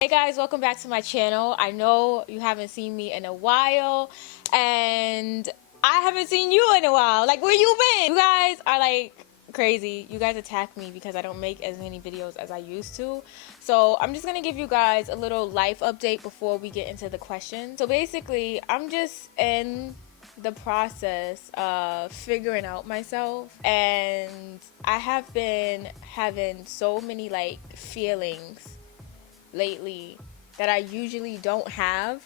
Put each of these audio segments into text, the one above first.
Hey guys, welcome back to my channel. I know you haven't seen me in a while, and I haven't seen you in a while. Like, where you been? You guys are like crazy. You guys attack me because I don't make as many videos as I used to. So I'm just gonna give you guys a little life update before we get into the questions. So basically, I'm just in the process of figuring out myself, and I have been having so many like feelings lately that I usually don't have,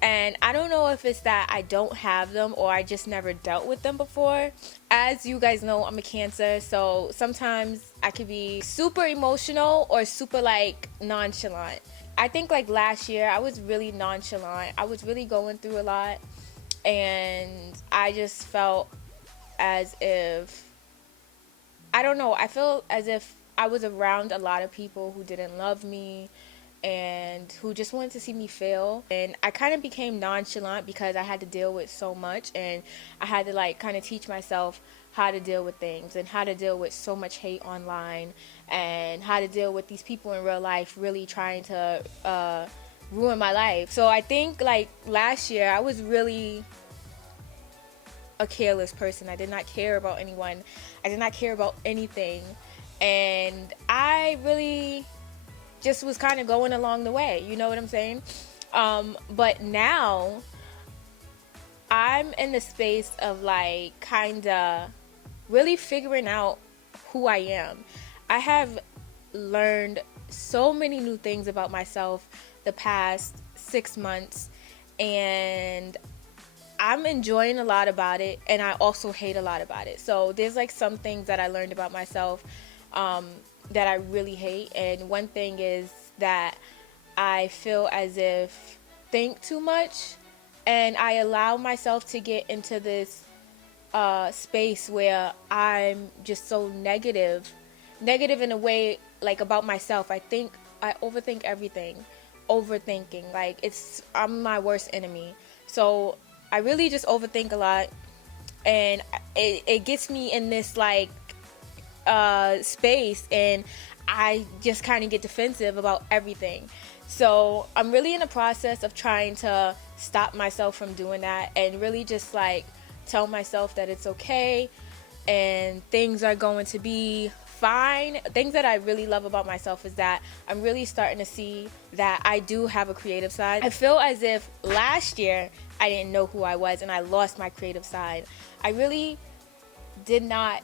and I don't know if it's that I don't have them or I just never dealt with them before. As you guys know, I'm a Cancer, so sometimes I could be super emotional or super like nonchalant. I think like last year I was really nonchalant. I was really going through a lot, and I just felt as if, I don't know, I felt as if I was around a lot of people who didn't love me and who just wanted to see me fail. And I kind of became nonchalant because I had to deal with so much, and I had to like kind of teach myself how to deal with things and how to deal with so much hate online and how to deal with these people in real life really trying to ruin my life. So I think like last year I was really a careless person. I did not care about anyone. I did not care about anything. And I really just was kind of going along the way, you know what I'm saying? But now I'm in the space of like kind of really figuring out who I am. I have learned so many new things about myself the past 6 months, and I'm enjoying a lot about it, and I also hate a lot about it. So there's like some things that I learned about myself that I really hate, and one thing is that I feel as if think too much, and I allow myself to get into this space where I'm just so negative in a way, like about myself. I overthink everything, overthinking, like I'm my worst enemy. So I really just overthink a lot, and it gets me in this like space, and I just kind of get defensive about everything. So I'm really in the process of trying to stop myself from doing that and really just like tell myself that it's okay and things are going to be fine. Things that I really love about myself is that I'm really starting to see that I do have a creative side. I feel as if last year I didn't know who I was and I lost my creative side. I really did not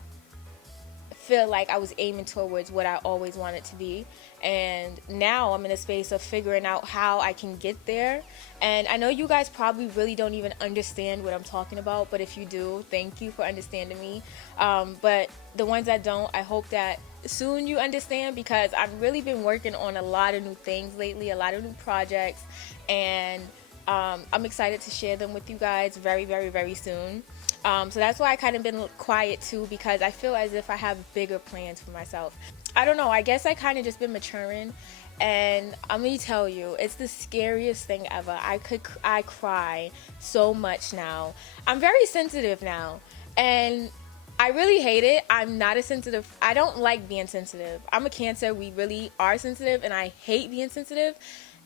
feel like I was aiming towards what I always wanted to be, and now I'm in a space of figuring out how I can get there. And I know you guys probably really don't even understand what I'm talking about, but if you do, thank you for understanding me. But the ones that don't, I hope that soon you understand, because I've really been working on a lot of new things lately, a lot of new projects, and I'm excited to share them with you guys very, very, very soon. So that's why I kind of been quiet too, because I feel as if I have bigger plans for myself. I don't know, I guess I kind of just been maturing, and I'm gonna tell you, it's the scariest thing ever. I cry so much now. I'm very sensitive now, and I really hate it. I'm not a sensitive, I don't like being sensitive. I'm a Cancer, we really are sensitive, and I hate being sensitive.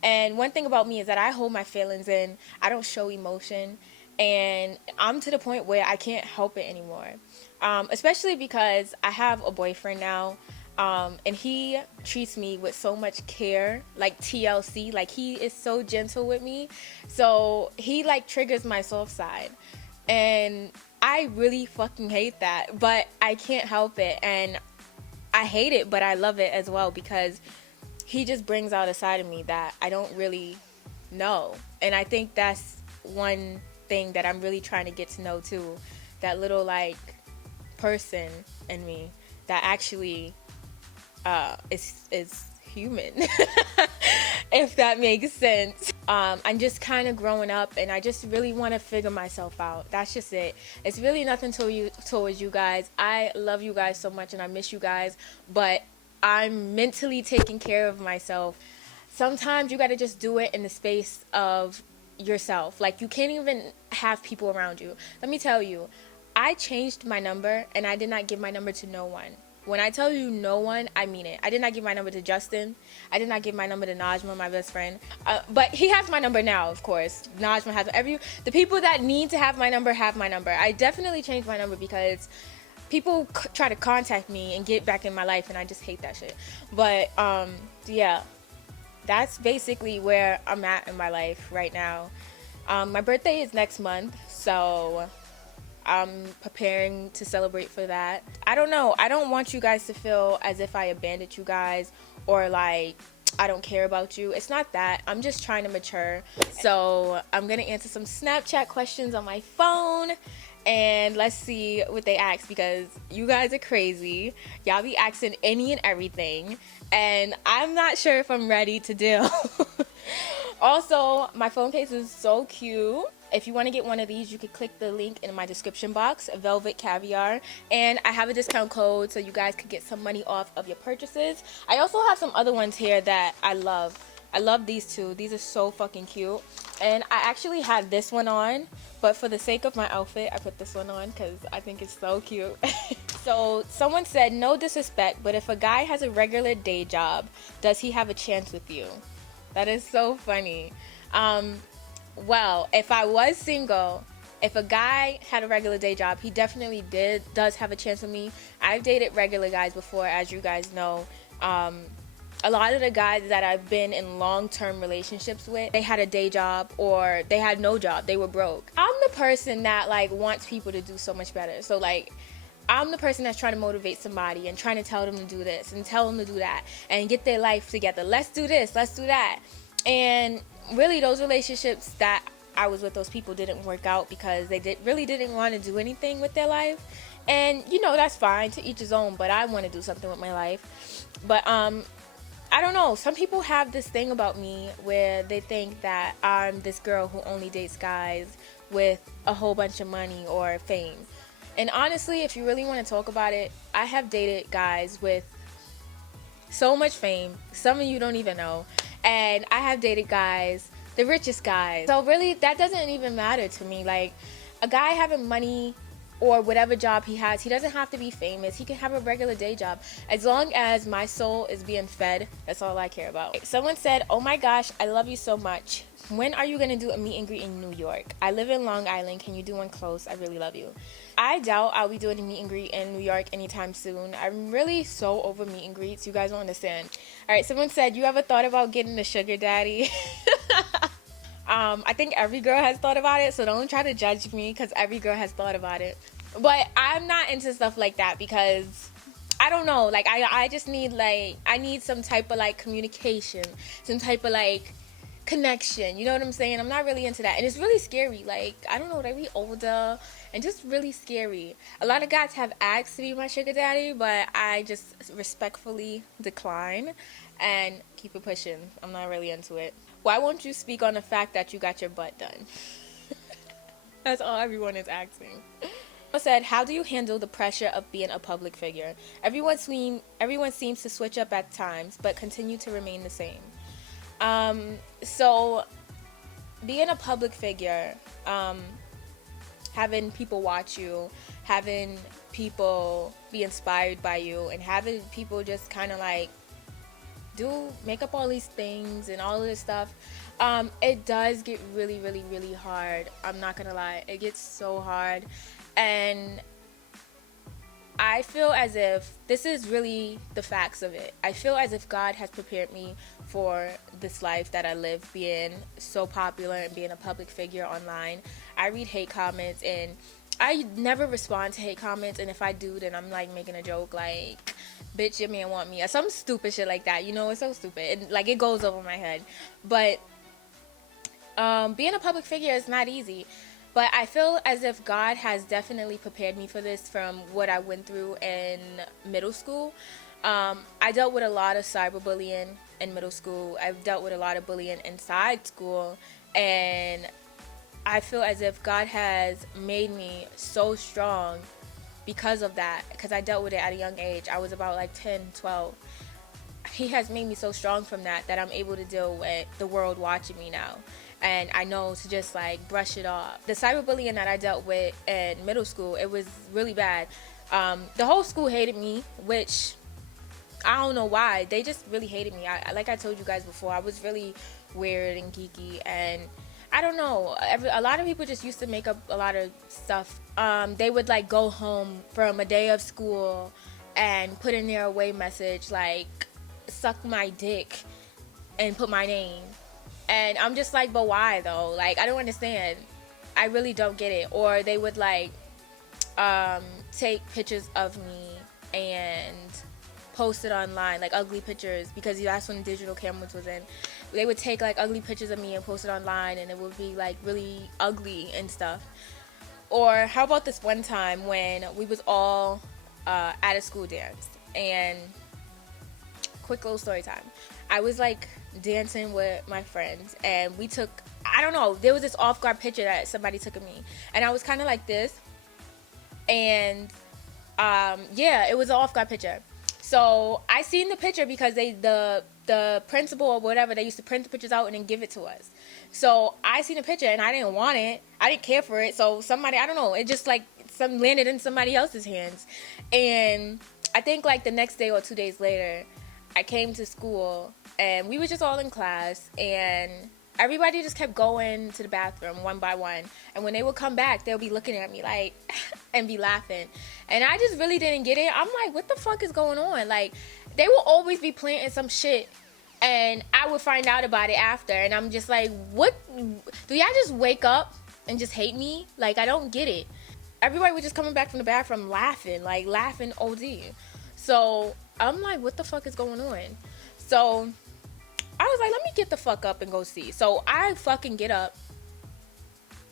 And one thing about me is that I hold my feelings in. I don't show emotion, and I'm to the point where I can't help it anymore. Especially because I have a boyfriend now, and he treats me with so much care, like TLC, like he is so gentle with me. So he like triggers my soft side, and I really fucking hate that, but I can't help it, and I hate it, but I love it as well, because he just brings out a side of me that I don't really know. And I think that's one thing that I'm really trying to get to know too, that little like person in me that actually is human. If that makes sense. I'm just kind of growing up, and I just really want to figure myself out. That's just it. It's really nothing towards you guys. I love you guys so much, and I miss you guys, but I'm mentally taking care of myself. Sometimes you got to just do it in the space of yourself. Like, you can't even have people around you. Let me tell you, I changed my number, and I did not give my number to no one. When I tell you no one, I mean it. I did not give my number to Justin. I did not give my number to Najma, my best friend. But he has my number now, of course. Najma has the people that need to have my number have my number. I definitely changed my number because people try to contact me and get back in my life, and I just hate that shit. But yeah, that's basically where I'm at in my life right now. My birthday is next month, so I'm preparing to celebrate for that. I don't know. I don't want you guys to feel as if I abandoned you guys or like I don't care about you. It's not that. I'm just trying to mature. So I'm going to answer some Snapchat questions on my phone. And let's see what they ask, because you guys are crazy. Y'all be asking any and everything. And I'm not sure if I'm ready to deal. Also, my phone case is so cute. If you want to get one of these, you can click the link in my description box, Velvet Caviar. And I have a discount code so you guys could get some money off of your purchases. I also have some other ones here that I love. I love these two. These are so fucking cute. And I actually had this one on, but for the sake of my outfit, I put this one on because I think it's so cute. So someone said, no disrespect, but if a guy has a regular day job, does he have a chance with you? That is so funny. Well, if I was single, if a guy had a regular day job, he definitely does have a chance with me. I've dated regular guys before, as you guys know. A lot of the guys that I've been in long-term relationships with, they had a day job or they had no job. They were broke. I'm the person that like wants people to do so much better. So like, I'm the person that's trying to motivate somebody and trying to tell them to do this and tell them to do that and get their life together. Let's do this, let's do that. And really, those relationships that I was with, those people didn't work out because they really didn't want to do anything with their life. And you know, that's fine, to each his own, but I want to do something with my life. But I don't know, some people have this thing about me where they think that I'm this girl who only dates guys with a whole bunch of money or fame. And honestly, if you really want to talk about it, I have dated guys with so much fame, some of you don't even know. And I have dated guys, the richest guys. So really, that doesn't even matter to me. Like, a guy having money or whatever job he has, he doesn't have to be famous. He can have a regular day job. As long as my soul is being fed, that's all I care about. Someone said, oh my gosh, I love you so much. When are you gonna do a meet and greet in New York? I live in Long Island. Can you do one close? I really love you. I doubt I'll be doing a meet and greet in New York anytime soon. I'm really so over meet and greets. You guys don't understand. All right, someone said, you ever thought about getting a sugar daddy? I think every girl has thought about it, so don't try to judge me because every girl has thought about it. But I'm not into stuff like that because I don't know, like I just need like, I need some type of like communication, some type of like connection, you know what I'm saying? I'm not really into that, and it's really scary. Like, I don't know, they be older and just really scary. A lot of guys have asked to be my sugar daddy, but I just respectfully decline and keep it pushing. I'm not really into it. Why won't you speak on the fact that you got your butt done? That's all everyone is asking. Said, how do you handle the pressure of being a public figure? Everyone seems to switch up at times, but continue to remain the same. So being a public figure, having people watch you, having people be inspired by you, and having people just kind of like make up all these things and all of this stuff, it does get really, really, really hard. I'm not gonna lie, it gets so hard. And I feel as if this is really the facts of it. I feel as if God has prepared me for this life that I live, being so popular and being a public figure online. I read hate comments and I never respond to hate comments, and if I do, then I'm like making a joke like, bitch, your man want me, or some stupid shit like that. You know, it's so stupid. And like, it goes over my head. But being a public figure is not easy. But I feel as if God has definitely prepared me for this from what I went through in middle school. I dealt with a lot of cyberbullying in middle school. I've dealt with a lot of bullying inside school. And I feel as if God has made me so strong because of that. Because I dealt with it at a young age. I was about like 10, 12. He has made me so strong from that I'm able to deal with the world watching me now. And I know to just like brush it off. The cyberbullying that I dealt with in middle school, it was really bad. The whole school hated me, which I don't know why. They just really hated me. Like I told you guys before, I was really weird and geeky, and I don't know. A lot of people just used to make up a lot of stuff. They would like go home from a day of school and put in their away message like "suck my dick" and put my name. And I'm just like, but why though? Like, I don't understand. I really don't get it. Or they would like take pictures of me and post it online, like ugly pictures, because that's when digital cameras was in. They would take like ugly pictures of me and post it online, and it would be like really ugly and stuff. Or how about this one time when we was all at a school dance, and quick little story time. I was like dancing with my friends, and we took, I don't know, there was this off guard picture that somebody took of me, and I was kind of like this, and yeah, it was an off guard picture. So I seen the picture because the principal or whatever, they used to print the pictures out and then give it to us. So I seen the picture and I didn't want it. I didn't care for it. So somebody, I don't know, it just like some landed in somebody else's hands. And I think like the next day or 2 days later, I came to school and we were just all in class, and everybody just kept going to the bathroom one by one. And when they would come back, they'll be looking at me like, and be laughing. And I just really didn't get it. I'm like, what the fuck is going on? Like, they will always be planting some shit, and I would find out about it after. And I'm just like, what? Do y'all just wake up and just hate me? Like, I don't get it. Everybody was just coming back from the bathroom laughing, like laughing OD. So I'm like, what the fuck is going on? So I was like, let me get the fuck up and go see. So I fucking get up.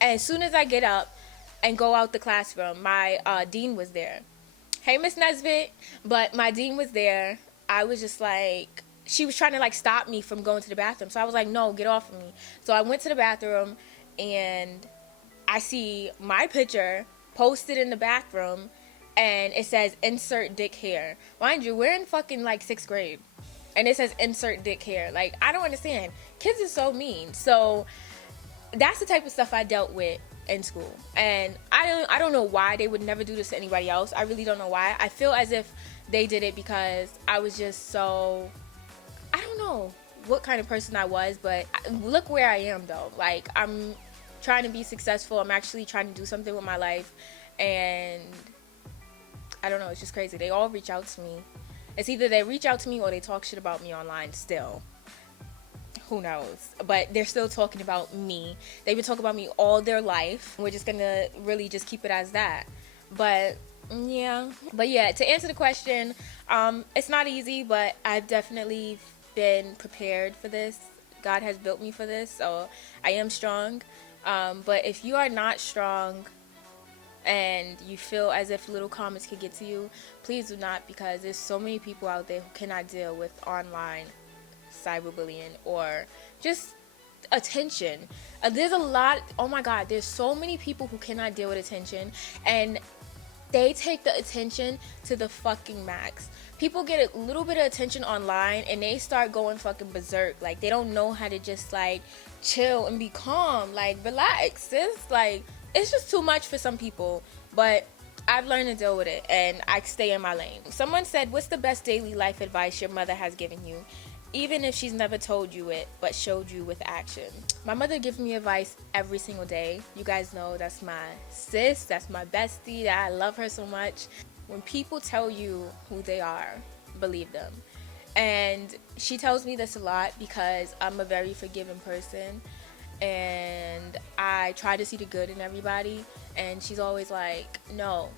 And as soon as I get up and go out the classroom, my dean was there. Hey, Miss Nesbitt. But my dean was there. I was just like, she was trying to like stop me from going to the bathroom. So I was like, no, get off of me. So I went to the bathroom, and I see my picture posted in the bathroom, and it says insert dick here. Mind you, we're in fucking like 6th grade. And it says insert dick here. Like, I don't understand. Kids are so mean. So that's the type of stuff I dealt with in school. And I don't know why they would never do this to anybody else. I really don't know why. I feel as if they did it because I was just so, I don't know what kind of person I was, but look where I am though. Like, I'm trying to be successful. I'm actually trying to do something with my life. And I don't know, it's just crazy. They all reach out to me. It's either they reach out to me or they talk shit about me online still. Who knows? But they're still talking about me. They've been talking about me all their life. We're just gonna really just keep it as that. But yeah. To answer the question, it's not easy, but I've definitely been prepared for this. God has built me for this, so I am strong. But if you are not strong and you feel as if little comments could get to you, please do not, because there's so many people out there who cannot deal with online cyberbullying or just attention. There's a lot, oh my god, there's so many people who cannot deal with attention, and they take the attention to the fucking max. People get a little bit of attention online and they start going fucking berserk. Like, they don't know how to just like chill and be calm. Like, relax, sis. Like, it's just too much for some people, but I've learned to deal with it, and I stay in my lane. Someone said, what's the best daily life advice your mother has given you, even if she's never told you it, but showed you with action? My mother gives me advice every single day. You guys know that's my sis, that's my bestie, that I love her so much. When people tell you who they are, believe them. And she tells me this a lot because I'm a very forgiving person, and I try to see the good in everybody. And she's always like, no,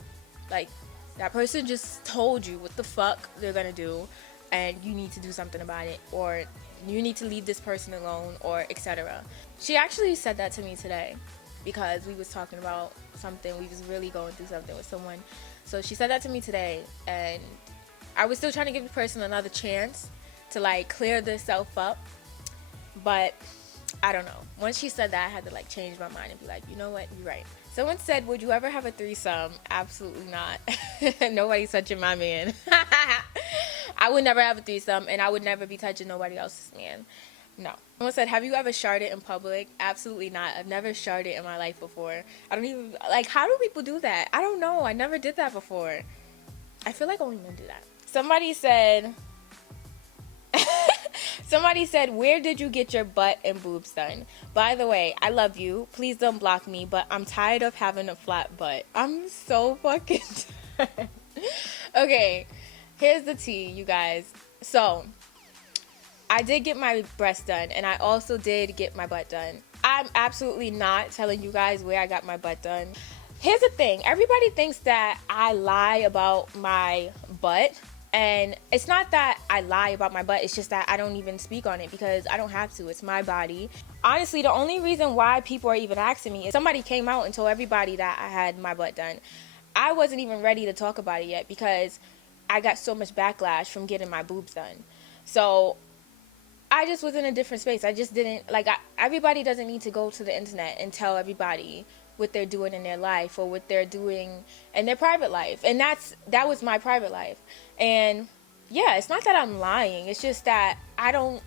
like, that person just told you what the fuck they're gonna do, and you need to do something about it, or you need to leave this person alone, or etc. She actually said that to me today because we was talking about something. We was really going through something with someone. So she said that to me today, and I was still trying to give the person another chance to like clear themselves up, but I don't know. Once she said that, I had to like change my mind and be like, you know what, you're right. Someone said, would you ever have a threesome? Absolutely not. Nobody's touching my man. I would never have a threesome, and I would never be touching nobody else's man. No. Someone said, have you ever sharted in public? Absolutely not. I've never sharted in my life before. I don't even, like, how do people do that? I don't know. I never did that before. I feel like only men do that. Somebody said, where did you get your butt and boobs done? By the way, I love you. Please don't block me, but I'm tired of having a flat butt. I'm so fucking tired. Okay, here's the tea, you guys. So, I did get my breast done, and I also did get my butt done. I'm absolutely not telling you guys where I got my butt done. Here's the thing. Everybody thinks that I lie about my butt. And it's not that I lie about my butt. It's just that I don't even speak on it because I don't have to. It's my body. Honestly, the only reason why people are even asking me is somebody came out and told everybody that I had my butt done. I wasn't even ready to talk about it yet because I got so much backlash from getting my boobs done. So I just was in a different space. I just didn't, like, everybody doesn't need to go to the internet and tell everybody what they're doing in their life or what they're doing in their private life. And that was my private life. And yeah, it's not that I'm lying. It's just that I don't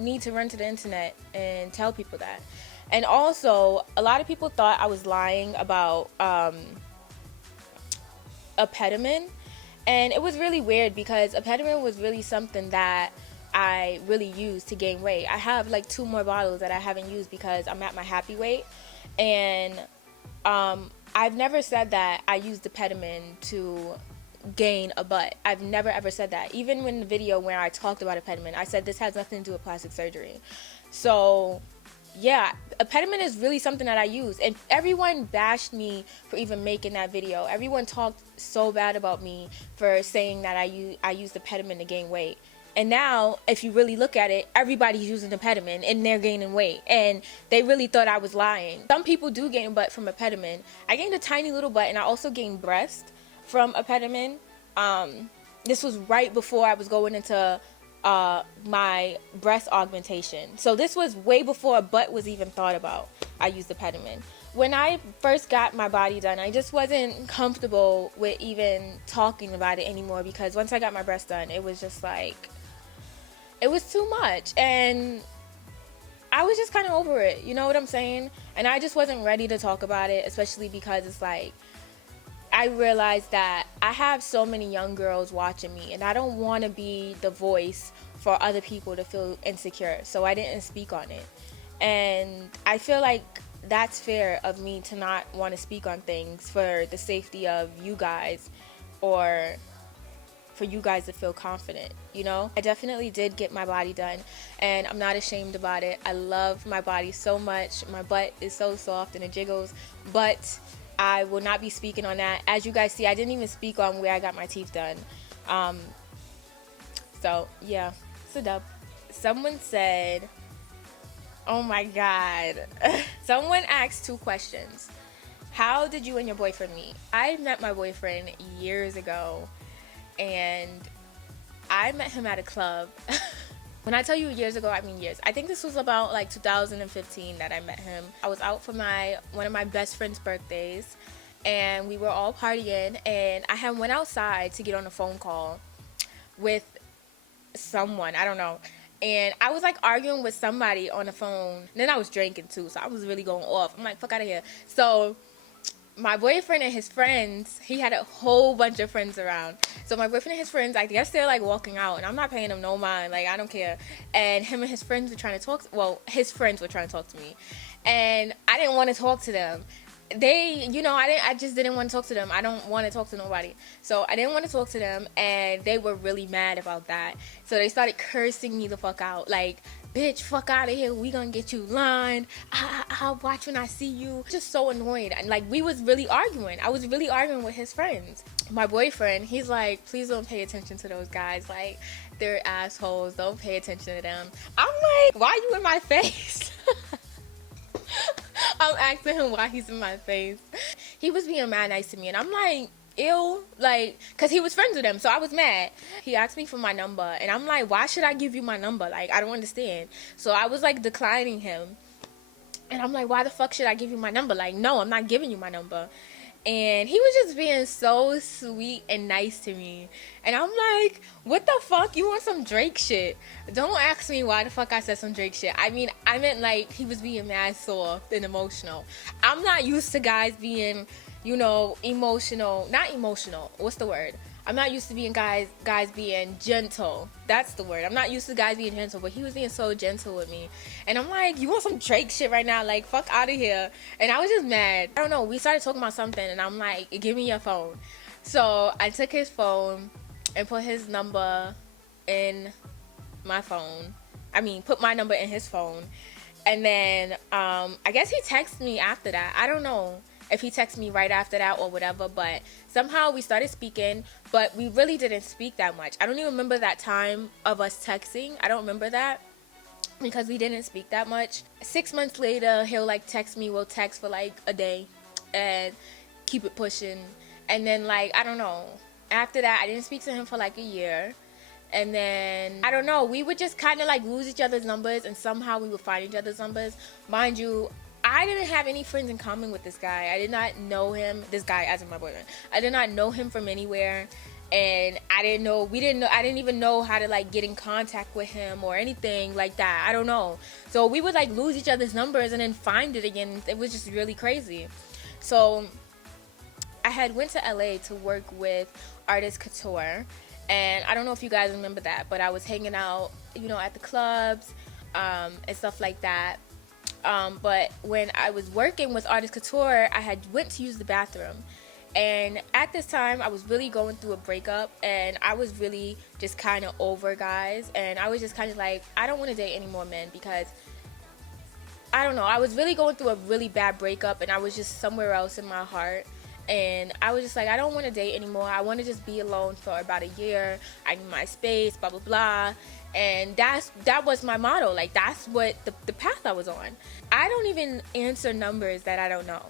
need to run to the internet and tell people that. And also, a lot of people thought I was lying about a pediment. And it was really weird because a pediment was really something that I really used to gain weight. I have like 2 more bottles that I haven't used because I'm at my happy weight. And I've never said that I used the pediment to gain a butt. I've never ever said that. Even in the video where I talked about a pediment, I said this has nothing to do with plastic surgery. So yeah, a pediment is really something that I use. And everyone bashed me for even making that video. Everyone talked so bad about me for saying that I used the pediment to gain weight. And now, if you really look at it, everybody's using a pediment and they're gaining weight. And they really thought I was lying. Some people do gain a butt from a pediment. I gained a tiny little butt and I also gained breast from a pediment. This was right before I was going into my breast augmentation. So this was way before a butt was even thought about. I used the pediment. When I first got my body done, I just wasn't comfortable with even talking about it anymore because once I got my breast done, it was just like, it was too much. And I was just kind of over it. You know what I'm saying? And I just wasn't ready to talk about it, especially because it's like, I realized that I have so many young girls watching me and I don't want to be the voice for other people to feel insecure. So I didn't speak on it. And I feel like that's fair of me to not want to speak on things for the safety of you guys or for you guys to feel confident, you know? I definitely did get my body done and I'm not ashamed about it. I love my body so much. My butt is so soft and it jiggles, but I will not be speaking on that. As you guys see, I didn't even speak on where I got my teeth done. So yeah, it's a dub. Someone said, oh my God. Someone asked 2 questions. How did you and your boyfriend meet? I met my boyfriend years ago and I met him at a club. When I tell you years ago, I mean years. I think this was about like 2015 that I met him. I was out for one of my best friend's birthdays and we were all partying and I had went outside to get on a phone call with someone, I don't know. And I was like arguing with somebody on the phone. And then I was drinking too, so I was really going off. I'm like, fuck out of here. So my boyfriend and his friends, he had a whole bunch of friends around. So my boyfriend and his friends, I guess they're like walking out and I'm not paying them no mind. Like, I don't care. And him and his friends were trying to talk. His friends were trying to talk to me. And I didn't want to talk to them. I just didn't want to talk to them. I don't want to talk to nobody. So I didn't want to talk to them and they were really mad about that. So they started cursing me the fuck out. Like, bitch, fuck out of here. We gonna get you lined. I'll watch when I see you. Just so annoyed. And like, we was really arguing. I was really arguing with his friends. My boyfriend, he's like, please don't pay attention to those guys. Like, they're assholes. Don't pay attention to them. I'm like, why you in my face? I'm asking him why he's in my face. He was being mad nice to me and I'm like, ew, like, cause he was friends with them, so I was mad. He asked me for my number and I'm like, why should I give you my number? Like, I don't understand. So I was like declining him and I'm like, why the fuck should I give you my number? Like, no, I'm not giving you my number. And he was just being so sweet and nice to me. And I'm like, what the fuck? You want some Drake shit? Don't ask me why the fuck I said some Drake shit. I mean, I meant like he was being mad soft and emotional. I'm not used to guys being, emotional. Not emotional. What's the word? I'm not used to being guys being gentle. That's the word. I'm not used to guys being gentle, but he was being so gentle with me. And I'm like, you want some Drake shit right now? Like, fuck out of here. And I was just mad. I don't know. We started talking about something, and I'm like, give me your phone. So I took his phone and put his number in my phone. I mean, put my number in his phone. And then I guess he texted me after that. I don't know if he texted me right after that or whatever, but somehow we started speaking, but we really didn't speak that much. I don't even remember that time of us texting. I don't remember that because we didn't speak that much. 6 months later, he'll like text me. We'll text for like a day and keep it pushing. And then like, I don't know. After that, I didn't speak to him for like a year. And then, I don't know, we would just kind of like lose each other's numbers, and somehow we would find each other's numbers. Mind you, I didn't have any friends in common with this guy. I did not know him, this guy as in my boyfriend. I did not know him from anywhere, and I didn't even know how to like get in contact with him or anything like that. I don't know. So we would like lose each other's numbers and then find it again. It was just really crazy. So I had went to LA to work with artist Couture, and I don't know if you guys remember that, but I was hanging out, you know, at the clubs and stuff like that. But when I was working with Artist Couture, I had went to use the bathroom, and at this time I was really going through a breakup, and I was really just kind of over guys, and I was just kind of like, I don't want to date any more men, because I don't know, I was really going through a really bad breakup, and I was just somewhere else in my heart. And I was just like, I don't want to date anymore. I want to just be alone for about a year. I need my space, blah, blah, blah. And that was my motto. Like, that's what the path I was on. I don't even answer numbers that I don't know.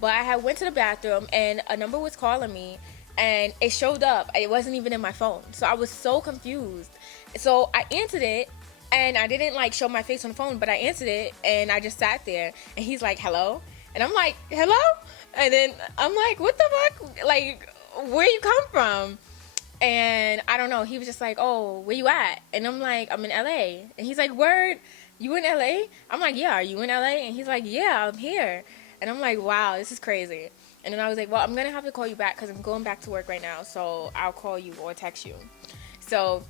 But I had went to the bathroom, and a number was calling me, and it showed up. It wasn't even in my phone. So I was so confused. So I answered it, and I didn't, like, show my face on the phone, but I answered it, and I just sat there. And he's like, hello? And I'm like, hello? And then I'm like, what the fuck? Like, where you come from? And I don't know. He was just like, oh, where you at? And I'm like, I'm in LA. And he's like, word, you in LA? I'm like, yeah, are you in LA? And he's like, yeah, I'm here. And I'm like, wow, this is crazy. And then I was like, well, I'm going to have to call you back because I'm going back to work right now. So I'll call you or text you. So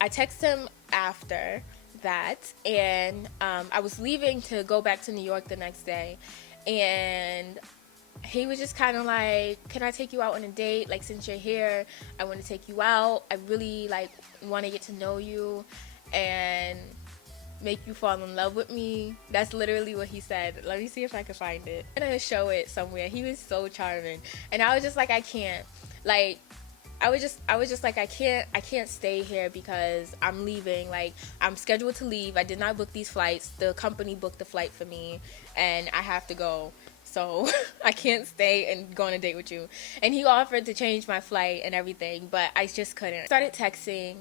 I text him after that. And I was leaving to go back to New York the next day. And he was just kind of like, can I take you out on a date? Like, since you're here, I want to take you out. I really, like, want to get to know you and make you fall in love with me. That's literally what he said. Let me see if I can find it. I'm going to show it somewhere. He was so charming. And I was just like, I can't. Like, I was just like, I can't stay here because I'm leaving. Like, I'm scheduled to leave. I did not book these flights. The company booked the flight for me, and I have to go. So I can't stay and go on a date with you. And he offered to change my flight and everything, but I just couldn't. Started texting,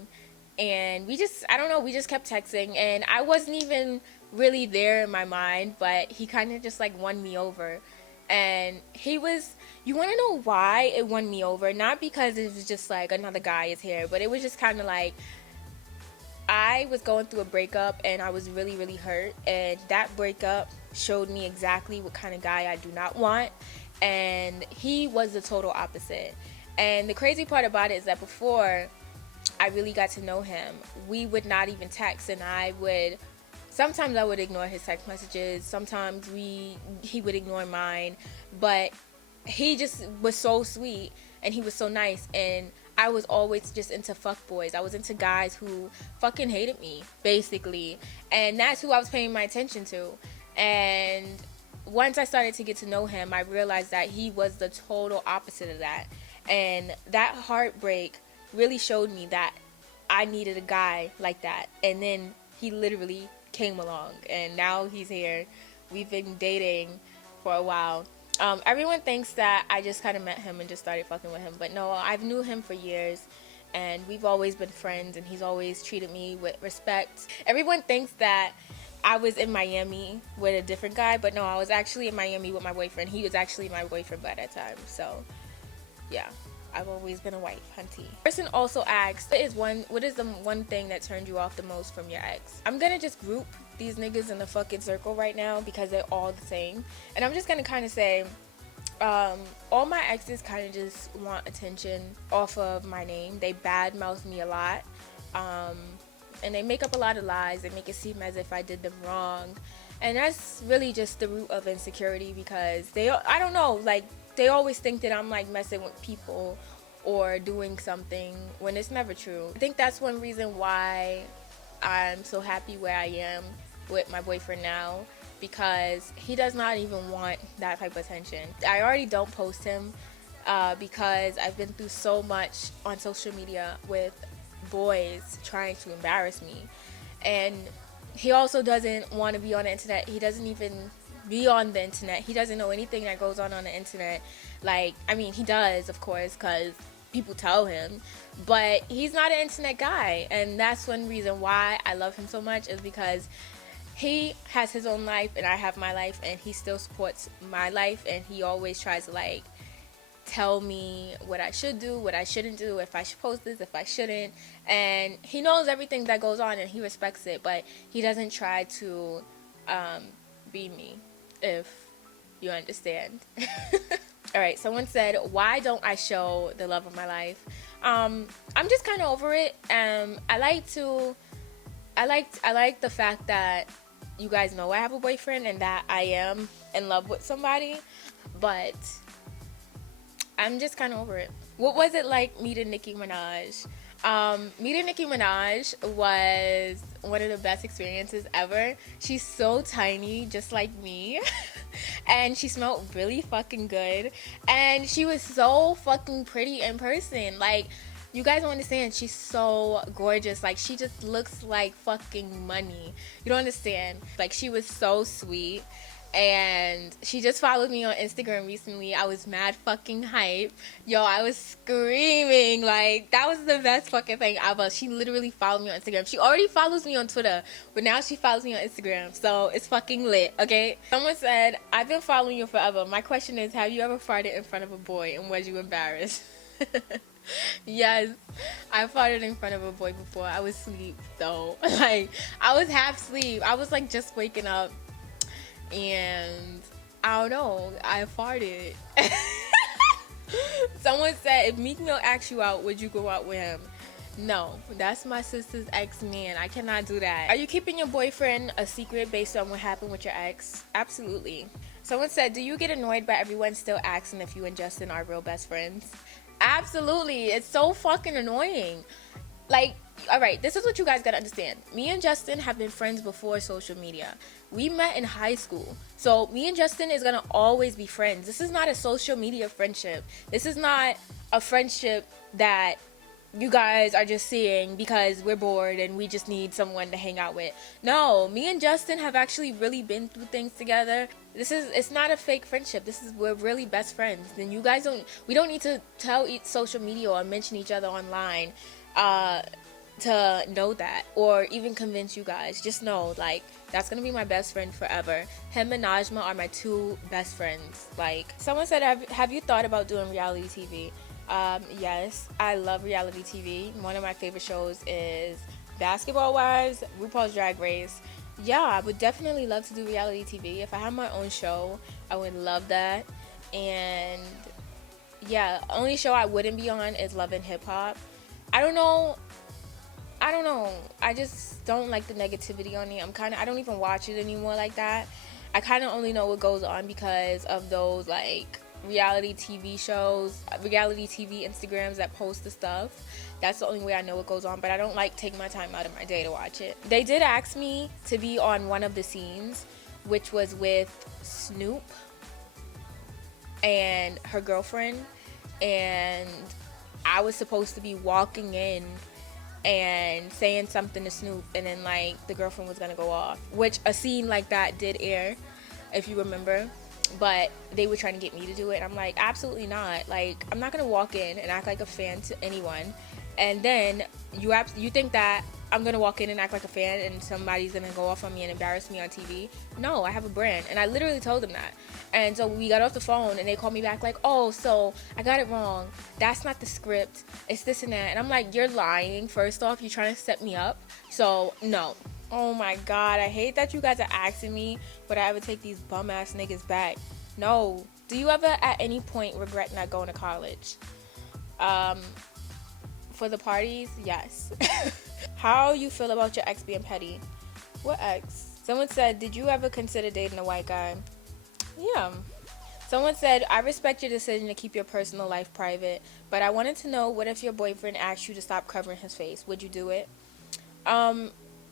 and we just kept texting, and I wasn't even really there in my mind, but he kind of just like won me over. And you want to know why it won me over? Not because it was just like another guy is here, but it was just kind of like, I was going through a breakup, and I was really, really hurt, and that breakup showed me exactly what kind of guy I do not want, and he was the total opposite. And the crazy part about it is that before I really got to know him, we would not even text, and sometimes I would ignore his text messages. Sometimes he would ignore mine. But he just was so sweet, and he was so nice. And I was always just into fuckboys. I was into guys who fucking hated me, basically. And that's who I was paying my attention to. And once I started to get to know him, I realized that he was the total opposite of that. And that heartbreak really showed me that I needed a guy like that. And then he literally came along, and now he's here. We've been dating for a while. Everyone thinks that I just kind of met him and just started fucking with him, but no, I've knew him for years, and we've always been friends, and he's always treated me with respect. Everyone thinks that I was in Miami with a different guy, but no, I was actually in Miami with my boyfriend. He was actually my boyfriend by that time. So yeah, I've always been a wife, hunty. Person also asked, what is the one thing that turned you off the most from your ex? I'm gonna just group these niggas in the fucking circle right now because they're all the same. And I'm just gonna kind of say, All my exes kind of just want attention off of my name. They badmouth me a lot. And they make up a lot of lies. They make it seem as if I did them wrong. And that's really just the root of insecurity, because I don't know, like, they always think that I'm like messing with people or doing something when it's never true. I think that's one reason why I'm so happy where I am with my boyfriend now, because he does not even want that type of attention. I already don't post him because I've been through so much on social media with boys trying to embarrass me. And he also doesn't want to be on the internet. He doesn't even be on the internet. He doesn't know anything that goes on the internet. Like, I mean, he does, of course, because people tell him, but he's not an internet guy. And that's one reason why I love him so much, is because he has his own life and I have my life, and he still supports my life, and he always tries to like tell me what I should do, what I shouldn't do, if I should post this, if I shouldn't. And he knows everything that goes on and he respects it, but he doesn't try to be me, if you understand. Alright, someone said, why don't I show the love of my life? I'm just kind of over it. I like the fact that you guys know I have a boyfriend and that I am in love with somebody, but I'm just kind of over it. What was it like meeting Nicki Minaj? Meeting Nicki Minaj was one of the best experiences ever. She's so tiny, just like me. And she smelled really fucking good. And she was so fucking pretty in person. Like, you guys don't understand. She's so gorgeous. Like, she just looks like fucking money. You don't understand. Like, she was so sweet. And she just followed me on Instagram recently. I was mad fucking hype. Yo, I was screaming. Like, that was the best fucking thing ever. She literally followed me on Instagram. She already follows me on Twitter, but now she follows me on Instagram. So it's fucking lit, okay? Someone said, I've been following you forever. My question is, have you ever farted in front of a boy, and was you embarrassed? Yes, I farted in front of a boy before. I was asleep, though. Like, I was half asleep. I was like just waking up. And I don't know, I farted. Someone said, if Meek Mill asks you out, would you go out with him? No, that's my sister's ex-man. I cannot do that. Are you keeping your boyfriend a secret based on what happened with your ex? Absolutely. Someone said, do you get annoyed by everyone still asking if you and Justin are real best friends? Absolutely. It's so fucking annoying. Like, alright, this is what you guys gotta understand. Me and Justin have been friends before social media. We met in high school. So me and Justin is gonna always be friends. This is not a social media friendship. This is not a friendship that you guys are just seeing because we're bored and we just need someone to hang out with. No, me and Justin have actually really been through things together. It's not a fake friendship. We're really best friends. And you guys we don't need to tell each social media or mention each other online to know that, or even convince you guys. Just know, like, that's gonna be my best friend forever. Him and Najma are my two best friends. Like, someone said, have you thought about doing reality TV? Yes, I love reality TV. One of my favorite shows is Basketball Wives, RuPaul's Drag Race. Yeah, I would definitely love to do reality TV. If I had my own show, I would love that. And yeah, only show I wouldn't be on is Love and Hip Hop. I don't know. I just don't like the negativity on it. I don't even watch it anymore like that. I kind of only know what goes on because of those, like, reality TV shows, reality TV Instagrams that post the stuff. That's the only way I know what goes on, but I don't like take my time out of my day to watch it. They did ask me to be on one of the scenes, which was with Snoop and her girlfriend, and I was supposed to be walking in and saying something to Snoop, and then, like, the girlfriend was gonna go off, which a scene like that did air, if you remember, but they were trying to get me to do it, and I'm like, absolutely not. Like, I'm not gonna walk in and act like a fan to anyone, and then you think that I'm gonna walk in and act like a fan and somebody's gonna go off on me and embarrass me on TV? No, I have a brand, and I literally told them that. And so we got off the phone and they called me back like, oh, so I got it wrong. That's not the script. It's this and that. And I'm like, you're lying. First off, you're trying to set me up. So no. Oh my God, I hate that you guys are asking me would I ever take these bum ass niggas back. No, Do you ever at any point regret not going to college? For the parties, yes. How you feel about your ex being petty? What ex? Someone said, did you ever consider dating a white guy? Yeah. Someone said, I respect your decision to keep your personal life private, but I wanted to know, what if your boyfriend asked you to stop covering his face? Would you do it?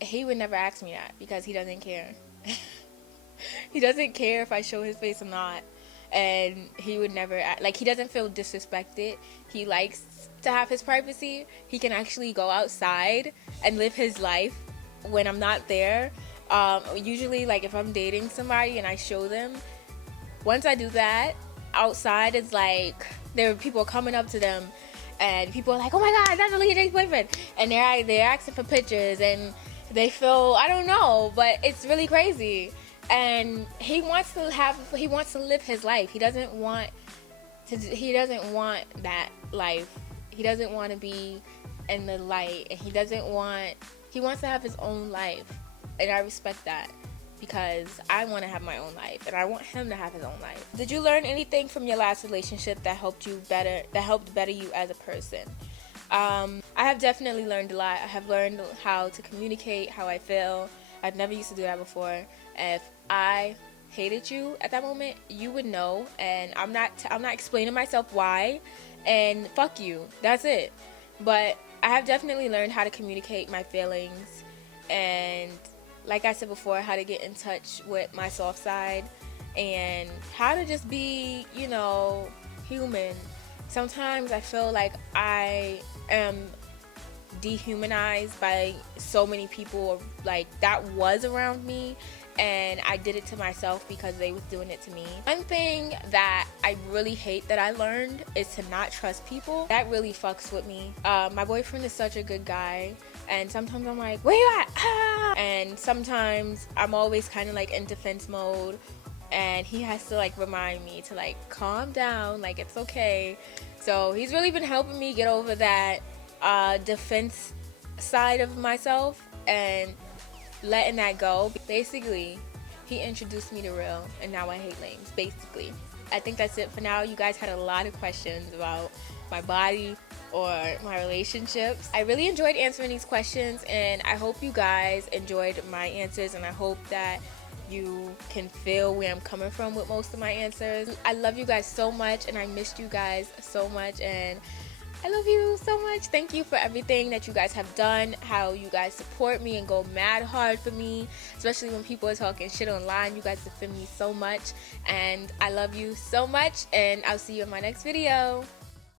He would never ask me that because he doesn't care. He doesn't care if I show his face or not. And he would never, like, he doesn't feel disrespected. He likes to have his privacy. He can actually go outside and live his life when I'm not there. Usually, like, if I'm dating somebody and I show them, once I do that, outside it's like there are people coming up to them and people are like, oh my god, that's Aaliyah J's boyfriend, and they're asking for pictures and they feel, I don't know, but it's really crazy. And he wants to live his life. He doesn't want that life. He doesn't want to be in the light, and he wants to have his own life. And I respect that because I want to have my own life and I want him to have his own life. Did you learn anything from your last relationship that helped better you as a person? I have definitely learned a lot. I have learned how to communicate how I feel. I've never used to do that before. If I hated you at that moment, you would know, and I'm not explaining myself why, and fuck you. That's it. But I have definitely learned how to communicate my feelings, and like I said before, how to get in touch with my soft side and how to just be, human. Sometimes I feel like I am dehumanized by so many people like that was around me, and I did it to myself because they was doing it to me. One thing that I really hate that I learned is to not trust people. That really fucks with me. My boyfriend is such a good guy, and sometimes I'm like, where you at? Ah! And sometimes I'm always kind of like in defense mode, and he has to like remind me to like calm down, like it's okay. So he's really been helping me get over that defense side of myself and letting that go. Basically, he introduced me to real, and now I hate lames. Basically, I think that's it for now. You guys had a lot of questions about my body or my relationships. I really enjoyed answering these questions, and I hope you guys enjoyed my answers, and I hope that you can feel where I'm coming from with most of my answers. I love you guys so much, and I missed you guys so much, and I love you so much. Thank you for everything that you guys have done, how you guys support me and go mad hard for me, especially when people are talking shit online. You guys defend me so much, and I love you so much, and I'll see you in my next video.